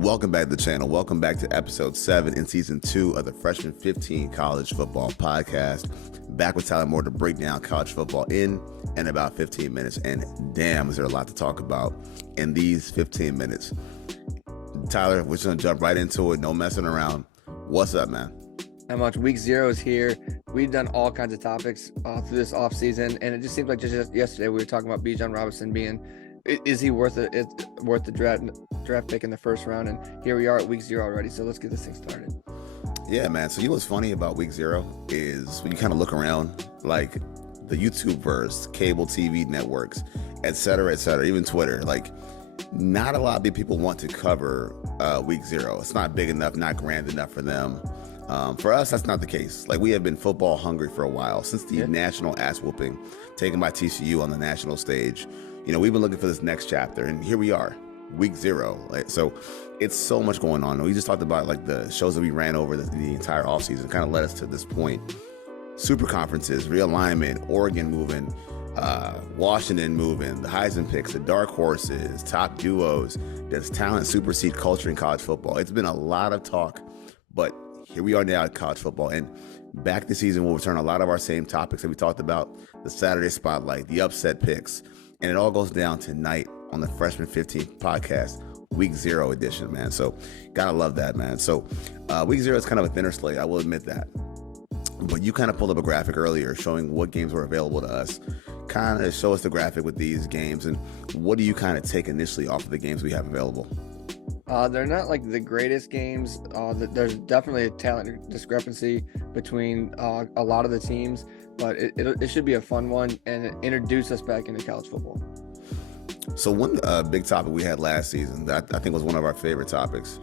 Welcome back to the channel. Welcome back to episode 7 in season 2 of the Freshman 15 College Football Podcast. Back with Tyler Moore to break down college football in and about 15 minutes. And damn, is there a lot to talk about in these 15 minutes. Tyler, we're just going to jump right into it. No messing around. What's up, man? Not much. Week 0 is here. We've done all kinds of topics through this offseason, and it just seems like just yesterday we were talking about Bijan Robinson being, is he worth it? It's worth the draft pick in the first round, and here we are at week 0 already. So let's get this thing started. Yeah, man. So you know what's funny about week 0 is when you kind of look around, like the YouTube verse, cable TV networks, et cetera, even Twitter, like not a lot of people want to cover week 0. It's not big enough, not grand enough for them. For us, that's not the case. Like, we have been football hungry for a while, since the national ass whooping taken by TCU on the national stage. You know, we've been looking for this next chapter, and here we are, week 0. So it's so much going on. We just talked about like the shows that we ran over the entire offseason, kind of led us to this point. Super conferences, realignment, Oregon moving, Washington moving, the Heisman picks, the dark horses, top duos. Does talent supersede culture in college football? It's been a lot of talk, but here we are now at college football, and back this season we'll return a lot of our same topics that we talked about: the Saturday spotlight, the upset picks, and it all goes down tonight on the Freshman 15 Podcast, week 0 edition, man. So gotta love that, man. So week 0 is kind of a thinner slate, I will admit that. But you kind of pulled up a graphic earlier showing what games were available to us. Kind of show us the graphic with these games, and what do you kind of take initially off of the games we have available? They're not like the greatest games. There's definitely a talent discrepancy between a lot of the teams, but it should be a fun one and introduce us back into college football. So one big topic we had last season that I think was one of our favorite topics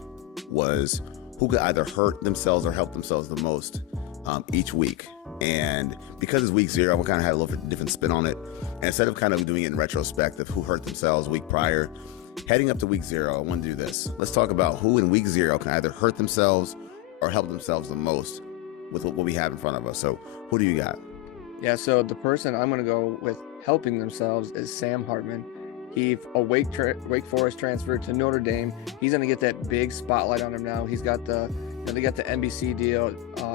was who could either hurt themselves or help themselves the most each week. And because it's week 0, we kind of had a little different spin on it. And instead of kind of doing it in retrospect of who hurt themselves week prior, heading up to week 0, I want to do this. Let's talk about who in week 0 can either hurt themselves or help themselves the most with what we have in front of us. So who do you got? Yeah, so the person I'm going to go with helping themselves is Sam Hartman. He Wake Forest transferred to Notre Dame. He's going to get that big spotlight on him now. He's got they got the NBC deal.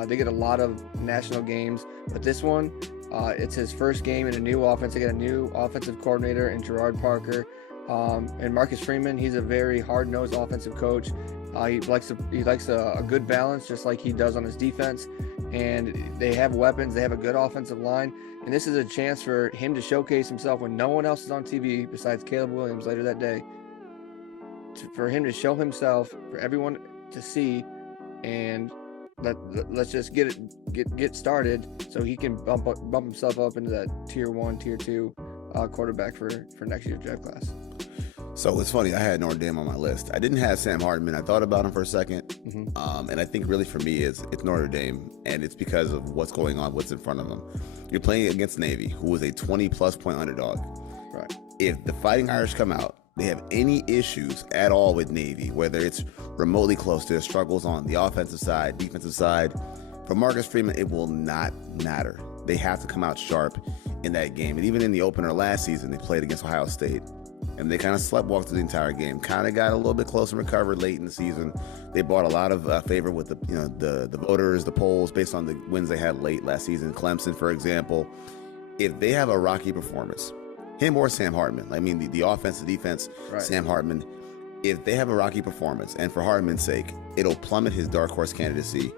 They get a lot of national games, but this one, it's his first game in a new offense. They get a new offensive coordinator in Gerard Parker. And Marcus Freeman, he's a very hard-nosed offensive coach. He likes a good balance, just like he does on his defense. And they have weapons. They have a good offensive line. And this is a chance for him to showcase himself when no one else is on TV besides Caleb Williams later that day. For him to show himself, for everyone to see, and let's just get started so he can bump himself up into that tier 1, tier 2 quarterback for next year's draft class. So it's funny, I had Notre Dame on my list. I didn't have Sam Hartman. I thought about him for a second. Mm-hmm. And I think really for me it's Notre Dame, and it's because of what's going on, what's in front of them. You're playing against Navy, who was a 20-plus point underdog. Right. If the Fighting Irish come out, they have any issues at all with Navy, whether it's remotely close to their struggles on the offensive side, defensive side, for Marcus Freeman, it will not matter. They have to come out sharp in that game. And even in the opener last season, they played against Ohio State, and they kind of sleptwalked through the entire game. Kind of got a little bit close and recovered late in the season. They bought a lot of favor with the voters, the polls, based on the wins they had late last season. Clemson, for example. If they have a rocky performance, him or Sam Hartman, I mean the offense, the defense, right. Sam Hartman, if they have a rocky performance, and for Hartman's sake, it'll plummet his dark horse candidacy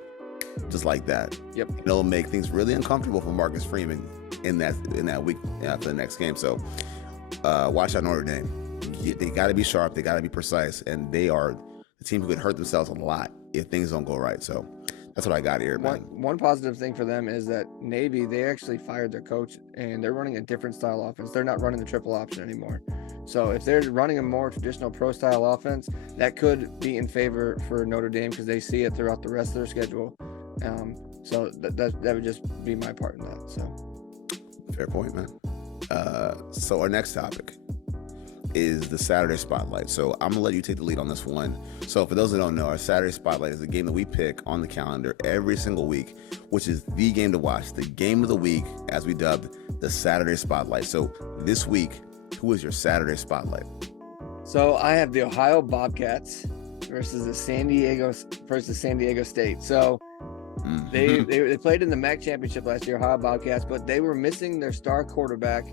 just like that. Yep. And it'll make things really uncomfortable for Marcus Freeman in that week for the next game. So watch out Notre Dame. They got to be sharp. They got to be precise. And they are the team who could hurt themselves a lot if things don't go right. So that's what I got here, man. One positive thing for them is that Navy, they actually fired their coach, and they're running a different style offense. They're not running the triple option anymore. So if they're running a more traditional pro-style offense, that could be in favor for Notre Dame because they see it throughout the rest of their schedule. So that would just be my part in that. So fair point, man. So our next topic is the Saturday Spotlight. So I'm gonna let you take the lead on this one. So for those that don't know, our Saturday Spotlight is a game that we pick on the calendar every single week, which is the game to watch, the game of the week, as we dubbed the Saturday Spotlight. So this week, who is your Saturday Spotlight? So I have the Ohio Bobcats versus San Diego State. So they played in the MAC championship last year, Ohio Bobcats, but they were missing their star quarterback.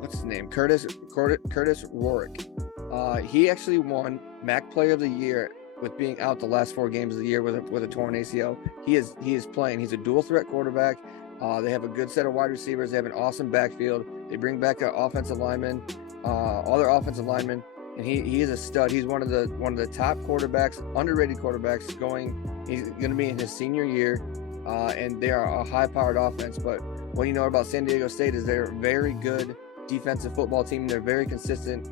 What's his name? Curtis Rorick. He actually won MAC Player of the Year with being out the last 4 games of the year with a torn ACL. He is playing. He's a dual threat quarterback. They have a good set of wide receivers. They have an awesome backfield. They bring back an offensive lineman, other offensive linemen, and he is a stud. He's one of the top quarterbacks, underrated quarterbacks. He's going to be in his senior year, and they are a high-powered offense. But what you know about San Diego State is they're a very good defensive football team. They're very consistent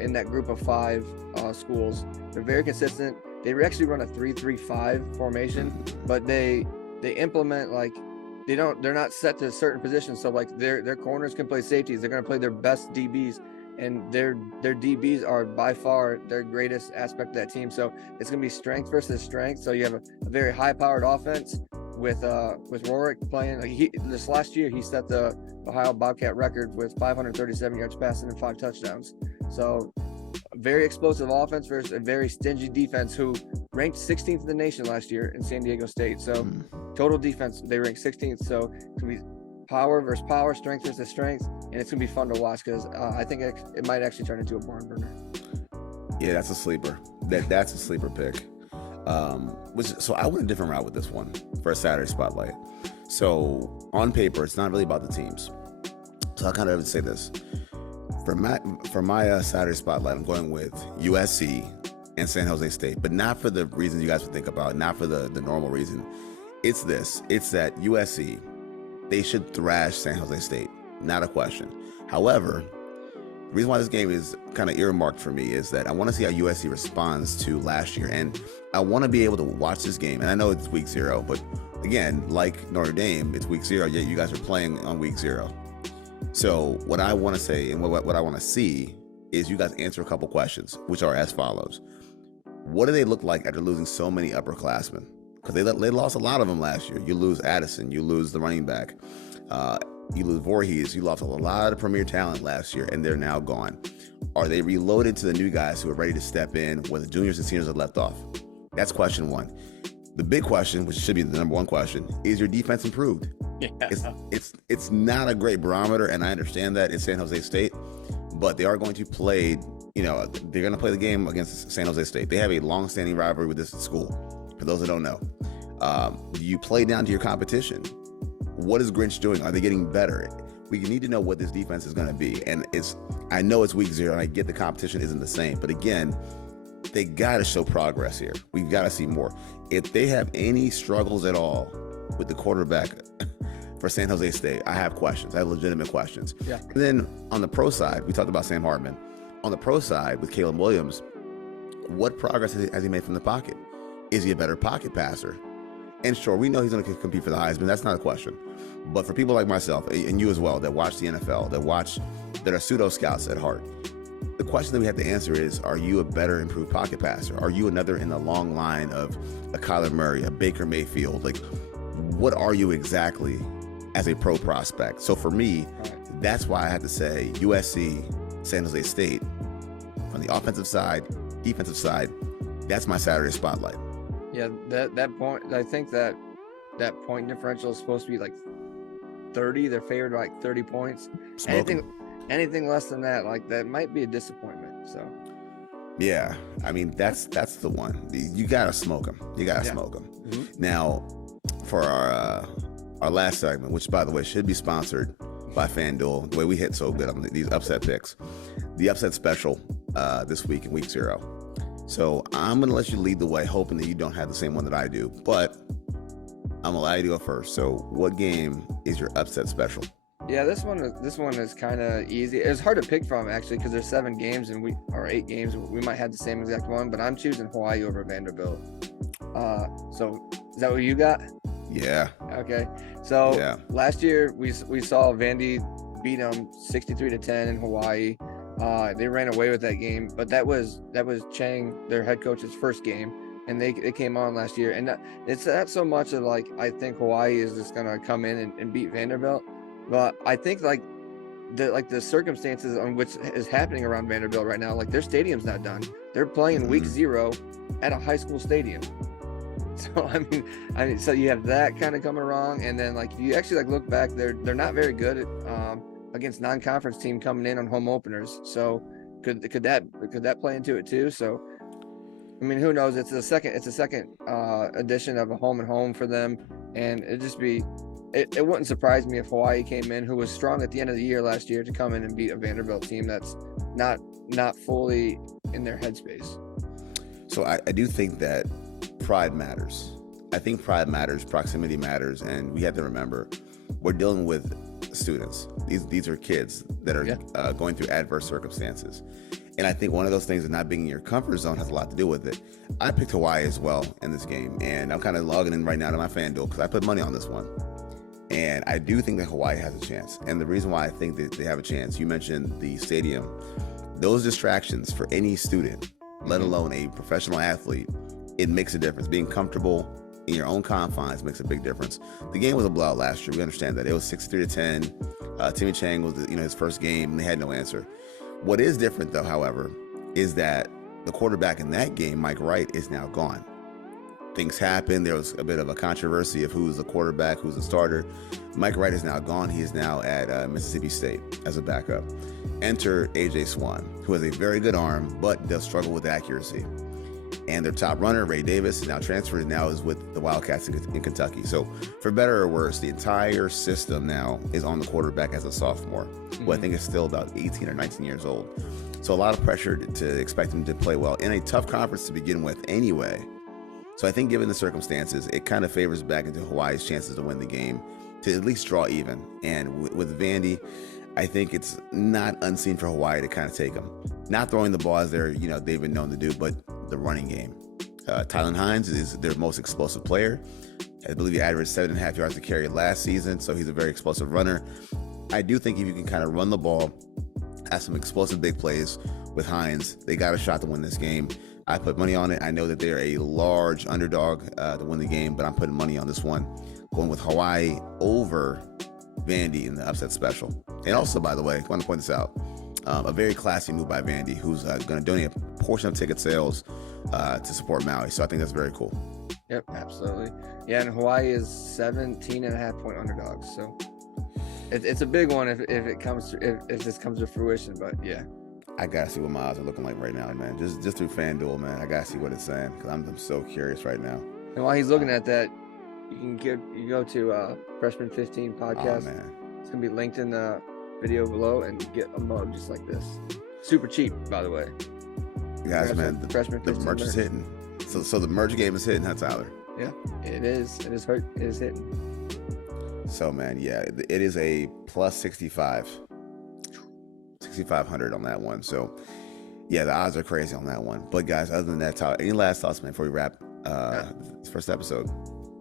in that group of 5 schools. They're very consistent. They actually run a 3-3-5 formation, but they implement like. They're not set to certain positions. So like their corners can play safeties. They're going to play their best DBs, and their DBs are by far their greatest aspect of that team. So it's going to be strength versus strength. So you have a very high powered offense with Rorick playing. Like this last year, he set the Ohio Bobcat record with 537 yards passing and 5 touchdowns. So very explosive offense versus a very stingy defense who ranked 16th in the nation last year in San Diego State. So total defense, they ranked 16th. So it's going to be power versus power, strength versus strength, and it's going to be fun to watch because I think it might actually turn into a barn burner. Yeah, that's a sleeper. That's a sleeper pick. So I went a different route with this one for a Saturday spotlight. So on paper, it's not really about the teams. So I kind of say this. For my Saturday spotlight, I'm going with USC and San Jose State, but not for the reasons you guys would think about, not for the normal reason. It's that USC, they should thrash San Jose State, not a question. However, the reason why this game is kind of earmarked for me is that I want to see how USC responds to last year, and I want to be able to watch this game. And I know it's week 0, but again, like Notre Dame, it's week 0, yet you guys are playing on week 0. So what I want to say and what I want to see is you guys answer a couple questions, which are as follows. What do they look like after losing so many upperclassmen? Because they lost a lot of them last year. You lose Addison, you lose the running back, you lose Voorhees, you lost a lot of premier talent last year, and they're now gone. Are they reloaded to the new guys who are ready to step in where the juniors and seniors are left off? That's question 1. The big question, which should be the number 1 question, is your defense improved? Yeah. It's not a great barometer, and I understand that it's San Jose State, but they are going to play, they're going to play the game against San Jose State. They have a long-standing rivalry with this school. For those that don't know, you play down to your competition. What is Grinch doing? Are they getting better? We need to know what this defense is going to be. And I know it's week 0, and I get the competition isn't the same. But again, they got to show progress here. We've got to see more. If they have any struggles at all with the quarterback for San Jose State, I have questions. I have legitimate questions. Yeah. And then on the pro side, we talked about Sam Hartman. On the pro side with Caleb Williams, what progress has he made from the pocket? Is he a better pocket passer? And sure, we know he's going to compete for the Heisman. That's not a question. But for people like myself and you as well that watch the NFL, that are pseudo scouts at heart, the question that we have to answer is, are you a better improved pocket passer? Are you another in the long line of a Kyler Murray, a Baker Mayfield? Like, what are you exactly as a pro prospect? So for me, that's why I have to say USC, San Jose State, from the offensive side, defensive side, that's my Saturday spotlight. Yeah, that point, I think that point differential is supposed to be like 30. They're favored by like 30 points. Anything less than that, like that might be a disappointment. So yeah, I mean that's the one. You gotta smoke them. Smoke them. Mm-hmm. Now for our last segment, which by the way should be sponsored by FanDuel, the way we hit so good on these upset picks, the upset special this week in week 0. So I'm gonna let you lead the way, hoping that you don't have the same one that I do, but I'm gonna allow you to go first. So what game is your upset special? Yeah, this one is kind of easy. It's hard to pick from actually because there's 7 games and 8 games. We might have the same exact one, but I'm choosing Hawaii over Vanderbilt. So is that what you got? Yeah. Okay. So last year we saw Vandy beat them 63-10 in Hawaii. They ran away with that game, but that was Chang, their head coach's first game, and they came on last year. And it's not so much of like I think Hawaii is just gonna come in and beat Vanderbilt, but I think like the circumstances on which is happening around Vanderbilt right now, like their stadium's not done. They're playing week 0 at a high school stadium. So I mean, so you have that kind of coming wrong, and then like if you actually like look back, they're not very good at against non-conference team coming in on home openers. So could that play into it too? So I mean, who knows? It's a second edition of a home and home for them, and it wouldn't surprise me if Hawaii came in, who was strong at the end of the year last year, to come in and beat a Vanderbilt team that's not fully in their headspace. So I do think that pride matters. I think pride matters, proximity matters, and we have to remember we're dealing with students. These are kids that are going through adverse circumstances. And I think one of those things of not being in your comfort zone has a lot to do with it. I picked Hawaii as well in this game, and I'm kind of logging in right now to my FanDuel because I put money on this one. And I do think that Hawaii has a chance. And the reason why I think that they have a chance, you mentioned the stadium. Those distractions for any student, let alone a professional athlete, it makes a difference. Being comfortable in your own confines makes a big difference. The game was a blowout last year. We understand that. It was 63-10. Timmy Chang was his first game, and they had no answer. What is different, though, however, is that the quarterback in that game, Mike Wright, is now gone. Things happen. There was a bit of a controversy of who's the quarterback, who's the starter. Mike Wright is now gone. He is now at Mississippi State as a backup. Enter A.J. Swan, who has a very good arm, but does struggle with accuracy. And their top runner, Ray Davis, is now transferred and now is with the Wildcats in Kentucky. So for better or worse, the entire system now is on the quarterback as a sophomore, who I think is still about 18 or 19 years old. So a lot of pressure to expect him to play well in a tough conference to begin with anyway. So I think given the circumstances, it kind of favors back into Hawaii's chances to win the game, to at least draw even. And with Vandy, I think it's not unseen for Hawaii to kind of take them. Not throwing the ball as they've been known to do, but the running game. Tylen Hines is their most explosive player. I believe he averaged 7.5 yards to carry last season, so he's a very explosive runner. I do think if you can kind of run the ball, have some explosive big plays with Hines, they got a shot to win this game. I put money on it. I know that they're a large underdog to win the game, but I'm putting money on this one, going with Hawaii over Vandy in the upset special. And also, by the way, I want to point this out, a very classy move by Vandy, who's going to donate a portion of ticket sales to support Maui. So I think that's very cool. Yep, absolutely. Yeah, and Hawaii is 17.5-point underdogs. So it's a big one if this comes to fruition. But yeah, I gotta see what my odds are looking like right now, man. Just through FanDuel, man. I gotta see what it's saying because I'm so curious right now. And while he's looking at that, you go to Freshman 15 podcast. Oh, man. It's gonna be linked in the video below, and get a mug just like this. Super cheap, by the way. Guys, man, the merch is hitting. So the merch game is hitting, huh, Tyler? Yeah, it is. It is hitting. So, man, yeah, it is a plus 6,500 on that one. So, yeah, the odds are crazy on that one. But, guys, other than that, Tyler, any last thoughts, man, before we wrap this first episode?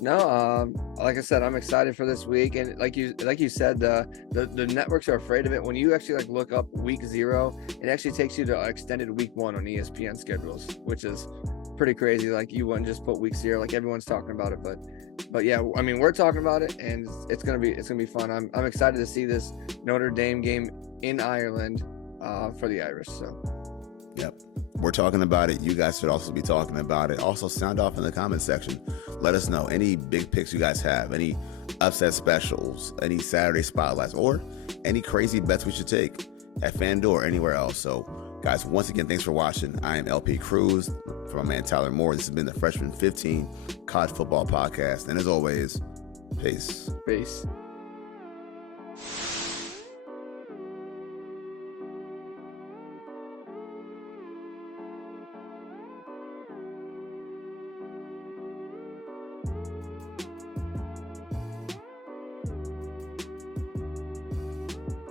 No, like I said, I'm excited for this week, and like you said, the networks are afraid of it. When you actually look up week 0, it actually takes you to extended week 1 on ESPN schedules, which is pretty crazy. Like, you wouldn't just put week 0, like everyone's talking about it, but yeah, I mean, we're talking about it, and it's gonna be fun. I'm excited to see this Notre Dame game in Ireland for the Irish. So, yep. We're talking about it. You guys should also be talking about it. Also, sound off in the comment section. Let us know any big picks you guys have, any upset specials, any Saturday spotlights, or any crazy bets we should take at FanDuel or anywhere else. So, guys, once again, thanks for watching. I am LP Cruz for my man Tyler Moore. This has been the Freshman 15 College Football Podcast. And as always, peace. Peace.